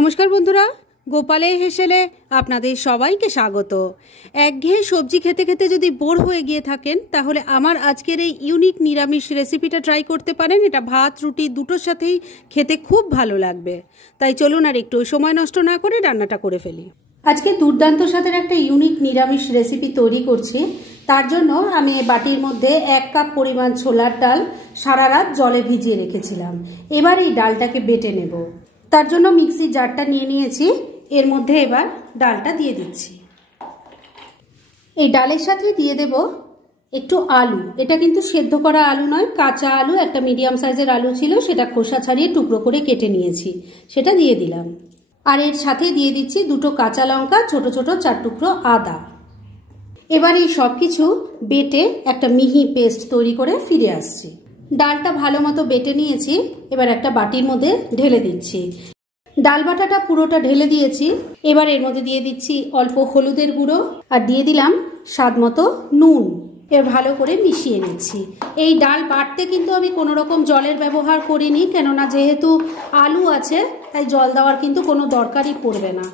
নমস্কার বন্ধুরা, গোপালে হেসেলে আপনাদের সবাইকে স্বাগত। একঘেয়ে সবজি খেতে খেতে যদি বোর হয়ে গিয়ে থাকেন, তাহলে আমার আজকের এই ইউনিক নিরামিষ রেসিপিটা ট্রাই করতে পারেন। এটা ভাত রুটি দুটোর সাথেই খেতে খুব ভালো লাগবে। তাই চলুন আর একটু সময় নষ্ট না করে রান্নাটা করে ফেলি। আজকে দুর্দান্ত স্বাদের একটা ইউনিক নিরামিষ রেসিপি তৈরি করছি। তার জন্য আমি বাটির মধ্যে 1 কাপ পরিমাণ ছোলার ডাল সারা রাত জলে ভিজিয়ে রেখেছিলাম। এবার এই ডালটাকে বেটে নেব। তার জন্য মিক্সির জারটা নিয়ে নিয়েছি। এর মধ্যে এবার ডালটা দিয়ে দিচ্ছি। এই ডালের সাথে দিয়ে দেব একটু আলু। এটা কিন্তু সেদ্ধ করা আলু নয়, কাঁচা আলু। একটা মিডিয়াম সাইজের আলু ছিল, সেটা খোসা ছাড়িয়ে টুকরো করে কেটে নিয়েছি, সেটা দিয়ে দিলাম। আর এর সাথে দিয়ে দিচ্ছি 2 কাঁচা লঙ্কা, ছোট ছোট 4 টুকরো আদা। এবার এই সব কিছু বেটে একটা মিহি পেস্ট তৈরি করে ফিরে আসছি। ডালটা ভালো মতো বেটে নিয়েছি, এবার একটা বাটির মধ্যে ঢেলে দিচ্ছি। ডাল বাটাটা পুরোটা ঢেলে দিয়েছি। এবার এর মধ্যে দিয়ে দিচ্ছি অল্প হলুদের গুঁড়ো আর দিয়ে দিলাম স্বাদ মতো নুন। এবার ভালো করে মিশিয়ে নিচ্ছি। এই ডাল বাটতে কিন্তু আমি কোনো রকম জলের ব্যবহার করিনি, কেননা যেহেতু আলু আছে তাই জল দেওয়ার কিন্তু কোনো দরকারই পড়বে না।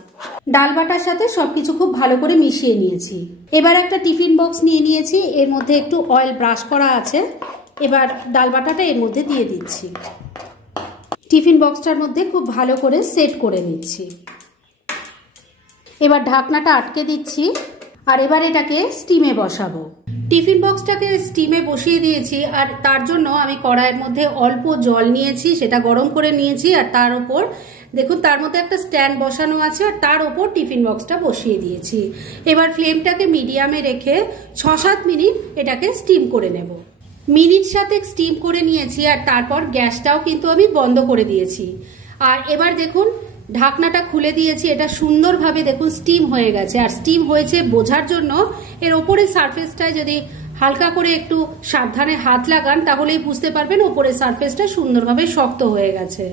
ডাল বাটার সাথে সবকিছু খুব ভালো করে মিশিয়ে নিয়েছি। এবার একটা টিফিন বক্স নিয়ে নিয়েছি, এর মধ্যে একটু অয়েল ব্রাশ করা আছে। এবার ডাল বাটাটা এর মধ্যে দিয়ে দিচ্ছি। টিফিন বক্সটার মধ্যে খুব ভালো করে সেট করে নিচ্ছি। এবার ঢাকনাটা আটকে দিচ্ছি আর এবার এটাকে স্টিমে বসাবো। টিফিন বক্সটাকে স্টিমে বসিয়ে দিয়েছি আর তার জন্য আমি কড়াইয়ের মধ্যে অল্প জল নিয়েছি, সেটা গরম করে নিয়েছি। আর তার উপর দেখুন, তার মধ্যে একটা স্ট্যান্ড বসানো আছে আর তার উপর টিফিন বক্সটা বসিয়ে দিয়েছি। এবার ফ্লেমটাকে মিডিয়ামে রেখে 6-7 মিনিট এটাকে স্টিম করে নেব। মিনিট 7 স্টিম করে নিয়েছি আর তারপর গ্যাসটাও কিন্তু আমি বন্ধ করে দিয়েছি। আর এবার দেখুন, ঢাকনাটা খুলে দিয়েছি। এটা সুন্দরভাবে দেখুন স্টিম হয়ে গেছে। আর স্টিম হয়েছে বোঝার জন্য এর ওপরের সারফেসটায় যদি হালকা করে একটু সাবধানে হাত লাগান, তাহলেই বুঝতে পারবেন ওপরের সারফেসটা সুন্দরভাবে শক্ত হয়ে গেছে।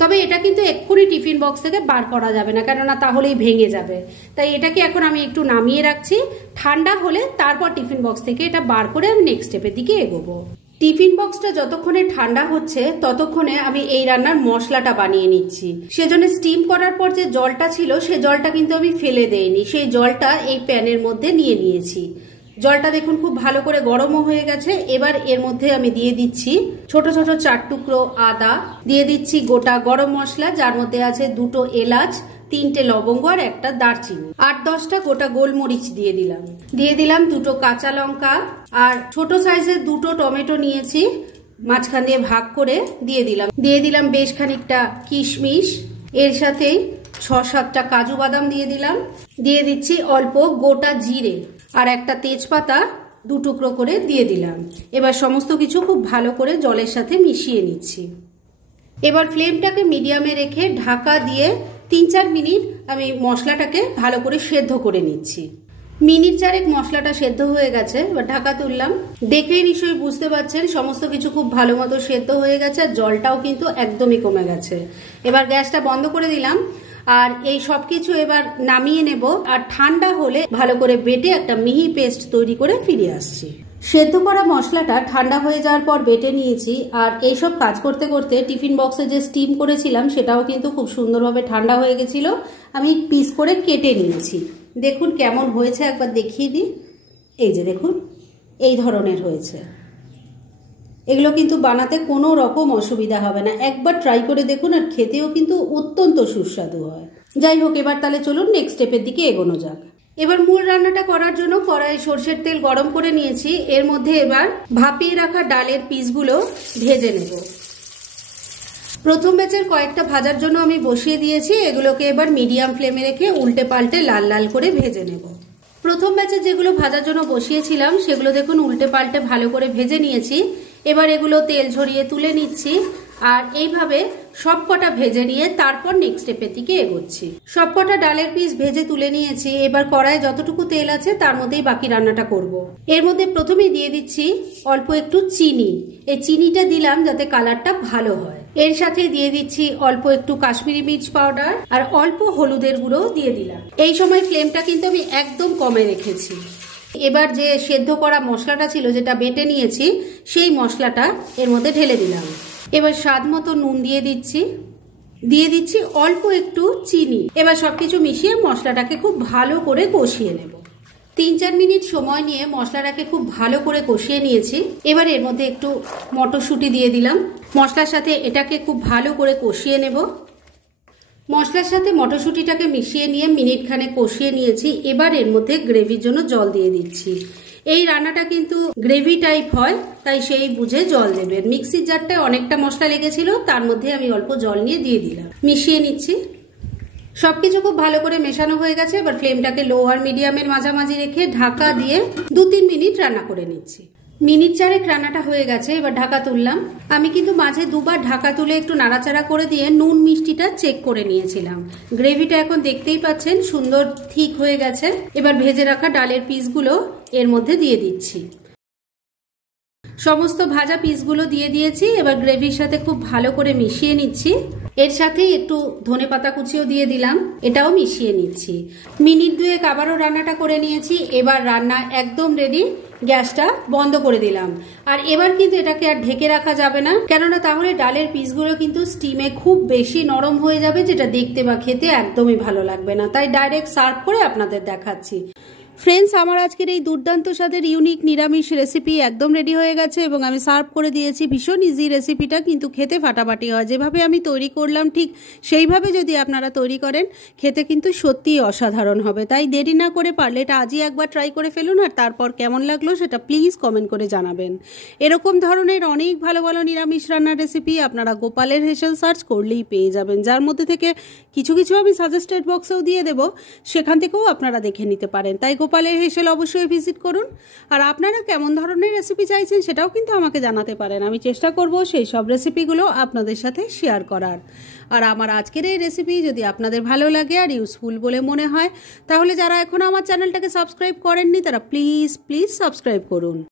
তবে এটা কিন্তু এক্ষুনি টিফিন বক্স থেকে বার করা যাবে না, কেননা তাহলেই ভেঙে যাবে। তাই এটাকে এখন আমি একটু নামিয়ে রাখছি। ঠান্ডা হলে তারপর টিফিন বক্স থেকে এটা বার করে আমি নেক্সট স্টেপের দিকে এগোবো। টিফিন বক্সটা যতক্ষণে ঠান্ডা হচ্ছে ততক্ষণে আমি এই রান্নার মশলাটা বানিয়ে নিচ্ছি। সেজন্য স্টিম করার পর যে জলটা ছিল, সে জলটা কিন্তু আমি ফেলে দেইনি। সেই জলটা এই প্যানের মধ্যে নিয়ে নিয়েছি। জলটা দেখুন খুব ভালো করে গরমও হয়ে গেছে। এবার এর মধ্যে আমি দিয়ে দিচ্ছি ছোট ছোট 4 টুকরো আদা, দিয়ে দিচ্ছি গোটা গরম মশলা, যার মধ্যে আছে 2 এলাচ, 3টে লবঙ্গ আর একটা দারচিনি, 8-10টা গোটা গোলমরিচ দিয়ে দিলাম 2 কাঁচা লঙ্কা আর ছোট সাইজের 2 টমেটো নিয়েছি, মাঝখান দিয়ে ভাগ করে দিয়ে দিলাম বেশ খানিকটা কিশমিশ। এর সাথেই 6-7টা কাজু বাদাম দিয়ে দিচ্ছি অল্প গোটা জিরে আর একটা তেজপাতা 2 টুকরো করে দিয়ে দিলাম। এবার সমস্ত কিছু খুব ভালো করে জলের সাথে মিশিয়ে নিচ্ছি। এবার ফ্লেমটাকে মিডিয়ামে রেখে ঢাকা দিয়ে 3-4 মিনিট আমি মশলাটাকে ভালো করে সেদ্ধ করে নিচ্ছি। মিনিট 4 মশলাটা সেদ্ধ হয়ে গেছে। এবার ঢাকা তুললাম। দেখেই নিশ্চয়ই বুঝতে পারছেন সমস্ত কিছু খুব ভালো মতো সেদ্ধ হয়ে গেছে আর জলটাও কিন্তু একদমই কমে গেছে। এবার গ্যাসটা বন্ধ করে দিলাম আর এই সব কিছু এবার নামিয়ে নেব। আর ঠান্ডা হলে ভালো করে বেটে একটা মিহি পেস্ট তৈরি করে ফিরে আসছি। সেদ্ধ করা মশলাটা ঠান্ডা হয়ে যাওয়ার পর বেটে নিয়েছি। আর এইসব কাজ করতে করতে টিফিন বক্সে যে স্টিম করেছিলাম সেটাও কিন্তু খুব সুন্দরভাবে ঠান্ডা হয়ে গেছিল। আমি পিস করে কেটে নিয়েছি। দেখুন কেমন হয়েছে, একবার দেখিয়ে দিই। এই যে দেখুন, এই ধরনের হয়েছে। এগুলো কিন্তু বানাতে কোনো রকম অসুবিধা হবে না। একবার ট্রাই করে দেখুন, আর খেতেও কিন্তু অত্যন্ত সুস্বাদু হয়। যাই হোক, এবার তাহলে চলুন নেক্সট স্টেপের দিকে এগোনো যাক। এবার মূল রান্নাটা করার জন্য কড়াইয়ে সরষের তেল গরম করে নিয়েছি। এর মধ্যে এবার ভাপিয়ে রাখা ডালের পিসগুলো ভেজে নেব। প্রথম ব্যাচের কয়েকটা ভাজার জন্য আমি বসিয়ে দিয়েছি। এগুলোকে এবার মিডিয়াম ফ্লেমে রেখে উল্টে পাল্টে লাল লাল করে ভেজে নেব। প্রথম ব্যাচে যেগুলো ভাজার জন্য বসিয়েছিলাম সেগুলো দেখুন উল্টে পাল্টে ভালো করে ভেজে নিয়েছি। এবার এগুলো তেল ঝরিয়ে তুলে নিচ্ছি আর এইভাবে সবকটা ভেজে নিয়ে তারপর নেক্সট স্টেপের দিকে এগোচ্ছি। সবকটা ডালের পিস ভেজে তুলে নিয়েছি। এবার কড়াইয়ে যতটুকু তেল আছে তার মধ্যেই বাকি রান্নাটা করব। এর মধ্যে প্রথমেই দিয়ে দিচ্ছি অল্প একটু চিনি। এই চিনিটা দিলাম যাতে কালারটা ভালো হয়। এর সাথে দিয়ে দিচ্ছি অল্প একটু কাশ্মীরি মির্চ পাউডার আর অল্প হলুদের গুঁড়ো দিয়ে দিলাম। এই সময় ফ্লেমটা কিন্তু আমি একদম কমে রেখেছি। এবার যে সেদ্ধ করা মশলাটা ছিল, যেটা বেটে নিয়েছি, সেই মশলাটা এর মধ্যে ঢেলে দিলাম। এবার স্বাদ মতো নুন দিয়ে দিচ্ছি। দিয়ে দিচ্ছি অল্প একটু চিনি। এবার সবকিছু মিশিয়ে মশলাটাকে খুব ভালো করে কষিয়ে নেব। 3-4 মিনিট সময় নিয়ে মশলাটাকে খুব ভালো করে কষিয়ে নিয়েছি। এবার এর মধ্যে একটু মটরশুঁটি দিয়ে দিলাম। মশলার সাথে এটাকে খুব ভালো করে কষিয়ে নেব। মশলার সাথে মটরশুঁটিটাকে মিশিয়ে নিয়ে মিনিট খানেক কষিয়ে নিয়েছি। এবার এর মধ্যে গ্রেভির জন্য জল দিয়ে দিচ্ছি। এই রান্নাটা কিন্তু গ্রেভি টাইপ হয়, তাই সেই বুঝে জল দেবেন। মিক্সির জারটায় অনেকটা মশলা লেগেছিল, তার মধ্যে আমি অল্প জল নিয়ে দিয়ে দিলাম। মিশিয়ে নিচ্ছি। সবকিছু খুব ভালো করে মেশানো হয়ে গেছে। এবার ফ্লেমটাকে লো আর মিডিয়ামের মাঝামাঝি রেখে ঢাকা দিয়ে 2-3 মিনিট রান্না করে নিচ্ছি। মিনিট 4 রান্নাটা হয়ে গেছে। এবার ঢাকা তুললাম। আমি কিন্তু মাঝে দুবার ঢাকা তুলে একটু নাড়াচাড়া করে দিয়ে নুন মিষ্টিটা চেক করে নিয়েছিলাম। গ্রেভিটা এখন দেখতেই পাচ্ছেন সুন্দর ঠিক হয়ে গেছে। এবার ভেজে রাখা ডালের পিসগুলো এর মধ্যে দিয়ে দিচ্ছি। সমস্ত ভাজা পিসগুলো দিয়ে দিয়েছি। এবার গ্রেভির সাথে খুব ভালো করে মিশিয়ে নিচ্ছি। এর সাথে একটু ধনেপাতা কুচিও দিয়ে দিলাম, এটাও মিশিয়ে নিচ্ছি। মিনিট 2 আবারও রান্নাটা করে নিয়েছি। এবার রান্না একদম রেডি। গ্যাসটা বন্ধ করে দিলাম। আর এবার কিন্তু এটাকে আর ঢেকে রাখা যাবে না, কেননা তাহলে ডালের পিসগুলো কিন্তু স্টিমে খুব বেশি নরম হয়ে যাবে, যেটা দেখতে বা খেতে একদমই ভালো লাগবে না। তাই ডাইরেক্ট সার্ভ করে আপনাদের দেখাচ্ছি। ফ্রেন্ডস, আমার আজকের এই দুর্দান্ত স্বাদের ইউনিক নিরামিষ রেসিপি একদম রেডি হয়ে গেছে এবং আমি সার্ভ করে দিয়েছি। ভীষণ ইজি রেসিপিটা, কিন্তু খেতে ফাটাফাটি হয়। যেভাবে আমি তৈরি করলাম ঠিক সেইভাবে যদি আপনারা তৈরি করেন, খেতে কিন্তু সত্যিই অসাধারণ হবে। তাই দেরি না করে পারলে এটা আজই একবার ট্রাই করে ফেলুন, আর তারপর কেমন লাগলো সেটা প্লিজ কমেন্ট করে জানাবেন। এরকম ধরনের অনেক ভালো ভালো নিরামিষ রান্নার রেসিপি আপনারা গোপালের হেসেল সার্চ করলেই পেয়ে যাবেন, যার মধ্যে থেকে কিছু কিছু আমি সাজেস্টেড বক্সেও দিয়ে দেবো, সেখান থেকেও আপনারা দেখে নিতে পারেন। তাই গোপালের হেসেল অবশ্যই ভিজিট করুন। আর আপনারা কেমন ধরনের রেসিপি চাইছেন সেটাও কিন্তু আমাকে জানাতে পারেন। আমি চেষ্টা করব সেই সব রেসিপিগুলো আপনাদের সাথে শেয়ার করার। আর আমার আজকের এই রেসিপি যদি আপনাদের ভালো লাগে আর ইউজফুল বলে মনে হয়, তাহলে যারা এখনো আমার চ্যানেলটাকে সাবস্ক্রাইব করেননি তারা প্লিজ সাবস্ক্রাইব করুন।